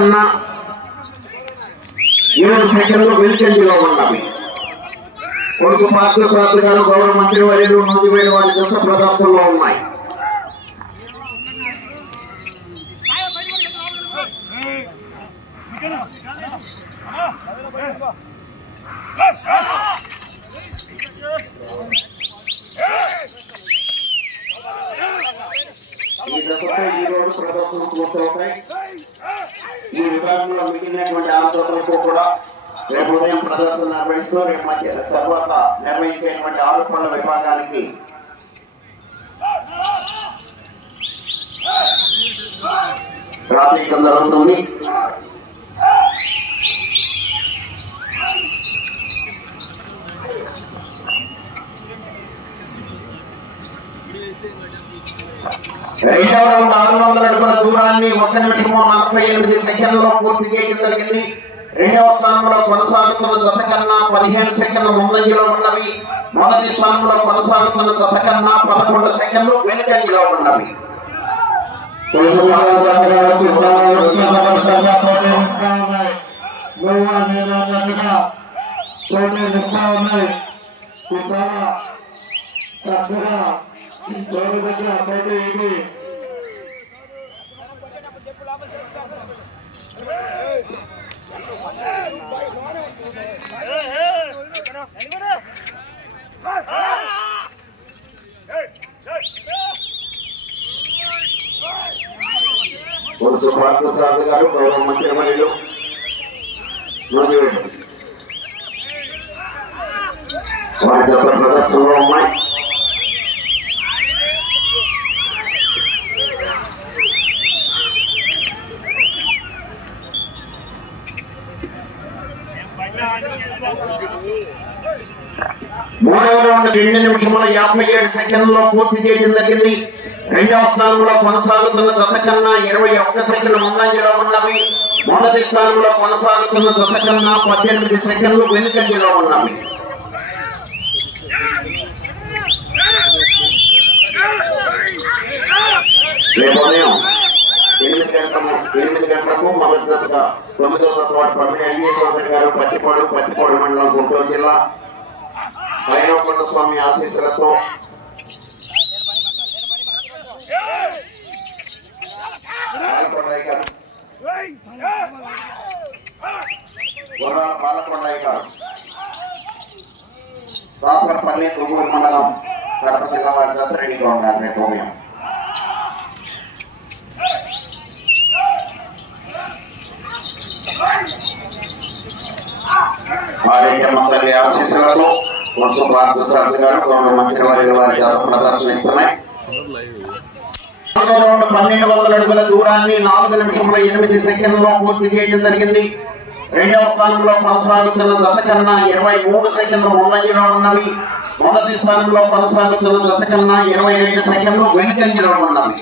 కన్నా 7 సెకండ్లు వెనుకంజలో ఉన్నవి. కొడుకు పార్థసారథి గారు గౌరవ మంత్రి వర్యులు నూజివేడి వారి జత ప్రదర్శనలో ఉన్నాయి. ఈ జతపై ఈ రోజు ప్రదర్శన పూర్తవుతాయి. ఈ విభాగంలో మిగిలినటువంటి ఆటలకు కూడా రేపు ఉదయం ప్రదర్శన నిర్వహిస్తూ రేపు మధ్య తర్వాత నిర్వహించేటువంటి ఆరోపణల విభాగానికి ప్రాతినిధ్యం జరుగుతుంది. రెండవ రౌండ్ 600 అడుగుల దూరాన్ని 1 నిమిషం 48 సెకండ్లలో పూర్తి చేయడం జరిగింది. రెండవ స్థానంలో కొనసాగుతున్న జత కన్నా 15 సెకండ్లు ముందంజలో ఉన్నవి. మొదటి స్థానంలో కొనసాగుతున్న జత కన్నా 11 సెకండ్లు వెనుకంజలో ఉన్నవి. పార్థసారథి గారు గౌరవ మంత్రి వర్యులు నూజివేడి వారి జత ప్రదర్శనలో ఉన్నాయి. మూడవ రౌండ్ 2 నిమిషముల 57 సెకండ్లలో పూర్తి చేయడం జరిగింది. రెండవ స్థానంలో కొనసాగుతున్న జత కన్నా 21 సెకండ్లు ముందంజలో ఉన్నవి. మొదటి స్థానంలో కొనసాగుతున్న జత కన్నా 18 సెకండ్లు వెనుకంజలో ఉన్నవి. రేపు ఉదయం 8 గంటలకు మొదటి జతగా 9వ జత వాటి పంపిణీ ఎల్ఏ చౌదరి గారు పత్తిపాడు మండలం గుంటూరు జిల్లా భైరవకొండ స్వామి ఆశీస్సులతో బాలకొండయ్య గారు రాసరపల్లి కొవ్వూరు మండలం కడప జిల్లా వారి జత రెడీగా ఉన్నారు. రేపు ఉదయం వారి ఆశీస్సులతో కొడుకు పార్థసారథి గారు గౌరవ మంత్రి వర్యులు వారి జత ప్రదర్శన ఇస్తున్నాయి. 1200 అడుగుల దూరాన్ని 4 నిమిషముల 8 సెకండ్లలో పూర్తి చేయడం జరిగింది. రెండవ స్థానంలో కొనసాగుతున్న జత కన్నా 23 సెకండ్లు ముందంజలో ఉన్నవి. మొదటి స్థానంలో కొనసాగుతున్న జత కన్నా 22 సెకండ్లు వెనుకంజలో ఉన్నవి.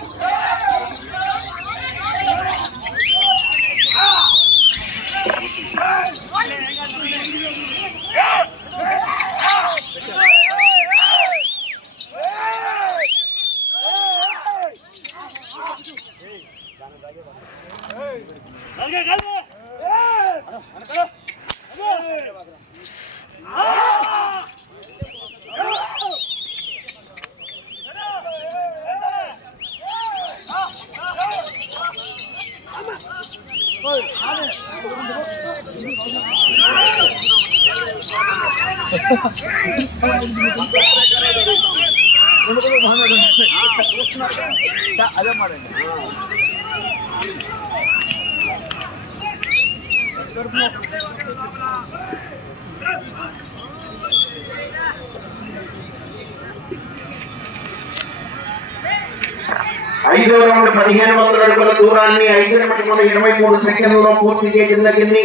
అదే మారండి. 5వ రౌండ్ 1500 అడుగుల దూరాన్ని 5 నిమిషముల 23 సెకండ్లలో పూర్తి చేయడం జరిగింది.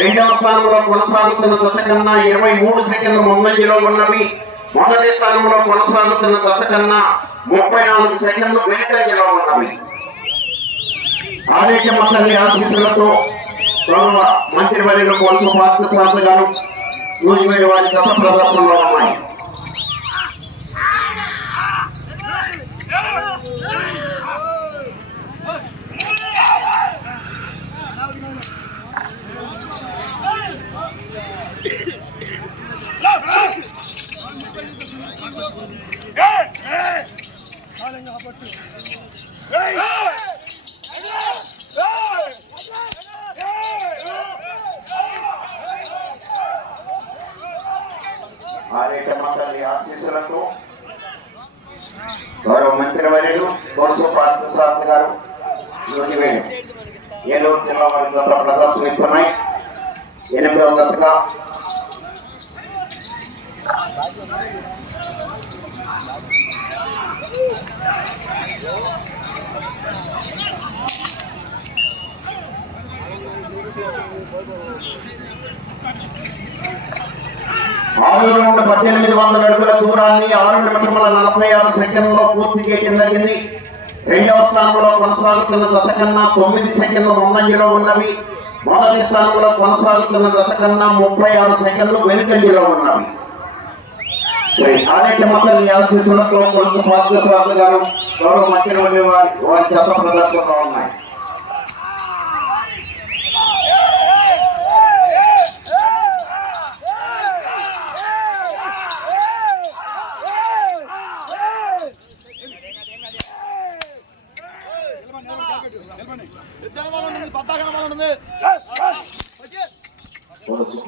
రెండవ స్థానంలో కొనసాగుతున్న జత కన్నా 23 సెకండ్లు ముందంజలో ఉన్నవి. మొదటి స్థానంలో కొనసాగుతున్న జత కన్నా 34 సెకండ్లు వెనుకంజలో ఉన్నవి. ఆరోగ్య తల్లి ఆశీస్సులతో గౌరవ మంత్రి వర్యులు కొడుకు పార్థసారథి గారు నూజివేడి వారి జత ప్రదర్శనలో ఉన్నాయి. ఆరేటమ్మ తల్లి ఆశీస్సులతో గౌరవ మంత్రివర్యులు కోనస పార్థసారథి గారు ఏలూరు జిల్లా వారి జత ప్రదర్శనిస్తున్నాయి. 8వ జతగా రౌండ్ 1800 అడుగుల దూరాన్ని 6 నిమిషముల 46 సెకండ్లలో పూర్తి చేయడం జరిగింది. 2వ స్థానంలో కొనసాగుతున్న జత కన్నా 9 సెకండ్లు ముందంజలో ఉన్నవి. మొదటి స్థానంలో కొనసాగుతున్న జత కన్నా 36 సెకండ్లు వెనుకంజలో ఉన్నవి. ఆరేటమ్మ తల్లి ఆశీస్సులతో కొనస పార్థసారథి గారు గౌరవ మంత్రివర్యులు వారి జత ప్రదర్శనలో ఉన్నాయి.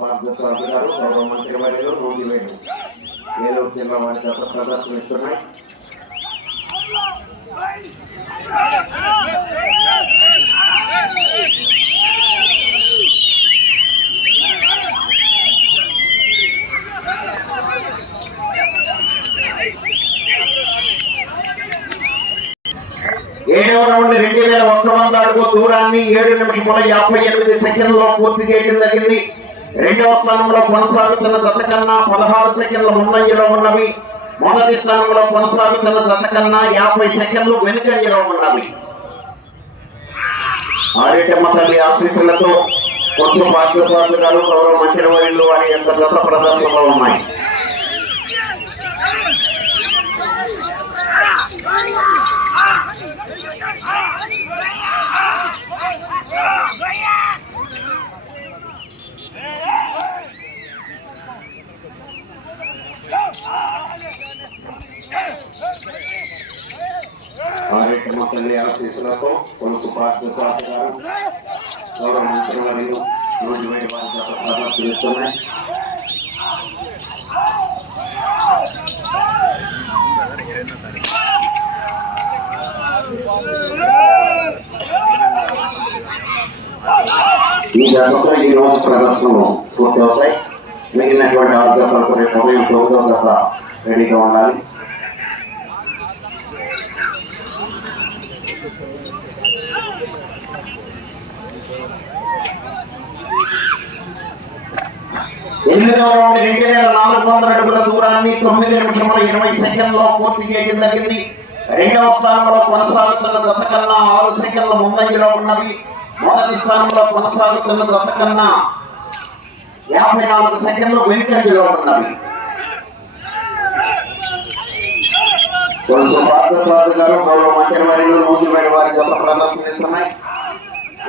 పార్థసారథి గారు గౌరవ మంత్రివర్యులు నూజివేడు ఏలూరు జిల్లా వారి జత ప్రదర్శనిస్తున్నాయి. ఏడవ రౌండ్ 2100 అడుగు దూరాన్ని 7 నిమిషముల 58 సెకండ్లలో పూర్తి చేయడం జరిగింది. 2వ స్థానంలో కొనసాగుతున్న జత కన్నా 16 సెకండ్ల ముందంజలో ఉన్నవి. మొదటి స్థానంలో కొనసాగుతున్న జత కన్నా 50 సెకండ్లు వెనుకంజలో ఉన్నవి. ఆరేటమ్మ తల్లి ఆశీస్సులతో కొనస పార్థసారథి గారు గౌరవ మంత్రివర్యులు వారి యొక్క జత ప్రదర్శనలో ఉన్నాయి. ఆరేటమ్మ తల్లి ఆశీస్సులతో కొనస పార్థసారథి గారు గౌరవ మంత్రివర్యులు నూజివేడు వారి జత ప్రదర్శనిస్తున్నాయి. ఈ జతతో ఈ రోజు ప్రదర్శనలు పూర్తి అవుతాయి. మిగిలినటువంటి 6 జతలకు రేపు ఉదయం 9వ జత రెడీగా ఉండాలి. ఎనిమిదవ రౌండ్ 2400 అడుగుల దూరాన్ని 9 నిమిషముల 20 సెకండ్లలో పూర్తి చేయడం జరిగింది. 2వ స్థానంలో కొనసాగుతున్న జత కన్నా 6 సెకండ్ల ముందంజలో ఉన్నవి. మొదటి స్థానంలో కొనసాగుతున్న జత కన్నా 54 సెకండ్లు వెనుకంజలో ఉన్నవి. కొనస పార్థసారథి గారు గౌరవ మంత్రివర్యులు నూజివేడు వారి జత ప్రదర్శనిస్తున్నాయి.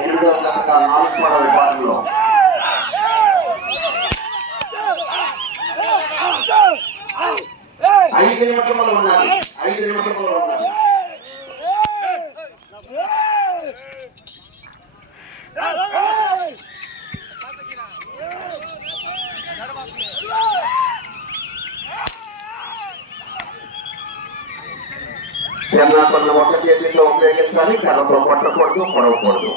8వ జతగా 4వ విభాగంలో 5 నిమిషములు ఉన్నది. 5 నిమిషములు ఉన్నది. జన్నాలను ఒక చేతితో ఉపయోగించాలి. కర్రతో కొట్టకూడదు, పొడవకూడదు.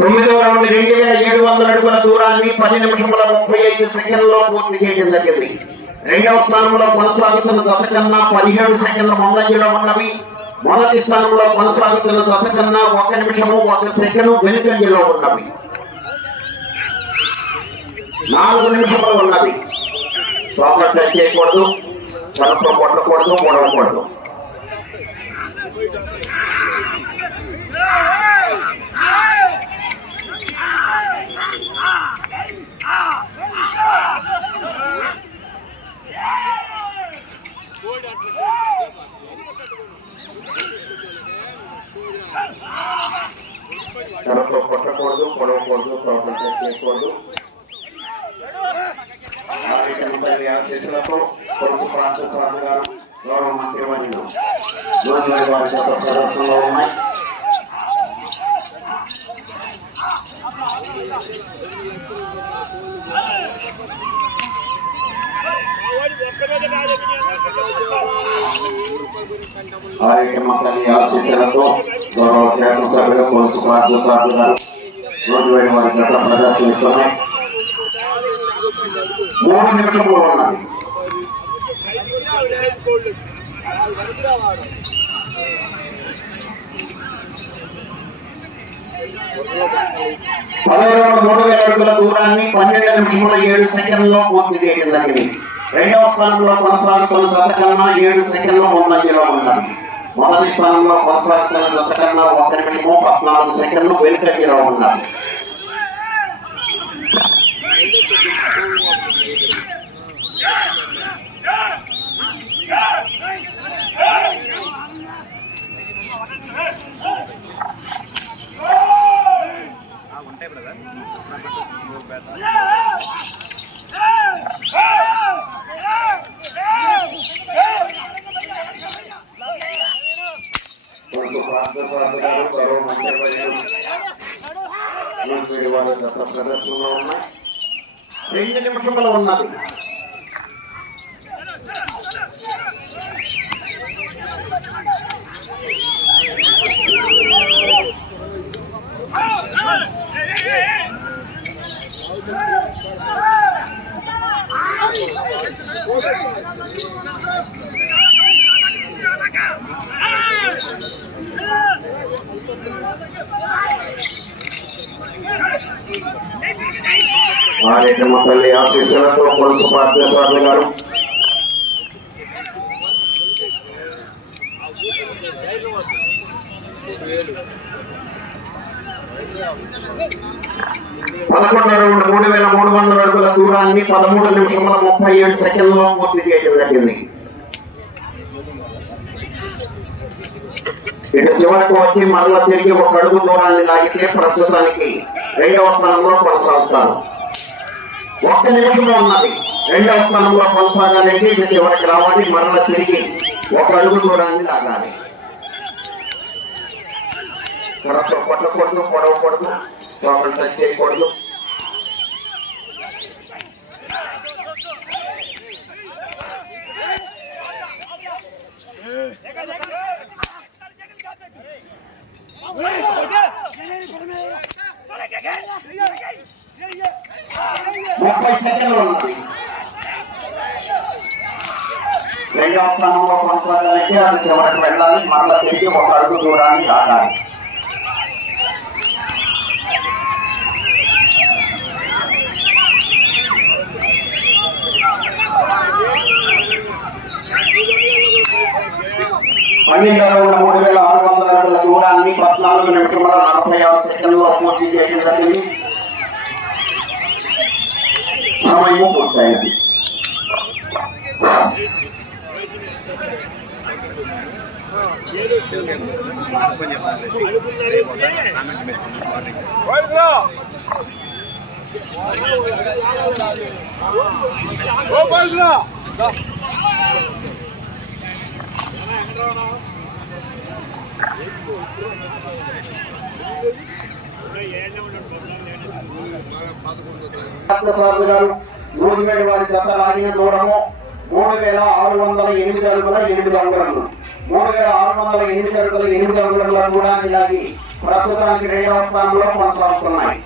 తొమ్మిదవ రౌండ్ 2700 అడుగుల దూరాన్ని 10 నిమిషముల 35 సెకండ్లలో పూర్తి చేయడం జరిగింది. 2వ స్థానంలో కొనసాగుతున్న జత కన్నా 17 సెకండ్ల ముందంజలో ఉన్నవి. మొదటి స్థానంలో కొనసాగుతున్న జత కన్నా 1 నిమిషము 1 సెకండ్ వెనుకంజలో ఉన్నవి. 4 నిమిషములు ఉన్నది. లోపల టచ్ చేయకూడదు, కడుపులో కొట్టకూడదు, పొడవకూడదు. కడుపులో కొట్టకూడదు, కొట్టకూడదు, పొడవకూడదు, ప్రోగ్రెస్ చేయకూడదు. ఆశీస్సులతో కొలుసు పార్థసారథి గారు గౌరవ మంత్రి వర్యులు రోజువారీ వారి చేత ప్రదర్శనలో ఉన్నాయి. ఆశీస్సులతో గౌరవ శాసనసభ్యులు కొలుసు పార్థసారథి గారు రోజువారీ వారి చేత ప్రదర్శనిస్తున్నాయి. 3 నిమిషములు ఉన్నది. పదహారు 3000 అడుగుల దూరాన్ని 12 నిమిషముల 7 సెకండ్లలో పూర్తి చేయడం జరిగింది. రెండవ స్థానంలో కొనసాగుతున్న జత కన్నా 7 సెకండ్ల ముందంజలో ఉన్నది. మొదటి స్థానంలో కొనసాగుతున్న జత కన్నా 1 నిమిషము 14 సెకండ్లు వెనుకంజలో ఉన్నది. ప్రదర్శనలో ఉన్నాయి. 2 నిమిషములు ఉన్నది. తల్లి ఆశీస్సులతో కొలుసు పార్థసారథి గారు రౌండ్ 3300 అడుగుల దూరాన్ని 13 నిమిషముల 37 సెకండ్లలో పూర్తి చేయడం జరిగింది. ఇటు చివరకు వచ్చి మరలా తిరిగి 1 అడుగు దూరాన్ని లాగితే ప్రస్తుతానికి 2వ స్థానంలో కొనసాగుతారు. 1 నిమిషంలో ఉన్నది. 2వ స్థానంలో కొనసాగాలంటే ఇటు చివరికి రావాలి, మరలా తిరిగి 1 అడుగు దూరాన్ని లాగాలి. కరెక్ట్ కొట్టకూడదు, పొడవకూడదు, లోపల టచ్ చేయకూడదు. ముప్పై సెకండ్లు ఉన్నది. 2వ స్థానంలో కొనసాగాలంటే అది చివరికి వెళ్ళాలి, మరలా తిరిగి 1 అడుగు దూరాన్ని లాగాలి. రౌండ్ 3600 అడుగుల దూరాన్ని 14 నిమిషముల 46 సెకండ్లలో పూర్తి చేయడం జరిగింది. సమయం పూర్తయింది. పార్థసారథి గారు రోజువారీ వారి జత లాగిన దూరము 3608 అడుగుల 8 అంగుళములు. 3608 అడుగుల 8 అంగుళముల దూరాన్ని లాగి ప్రస్తుతానికి 2వ స్థానంలో కొనసాగుతున్నాయి.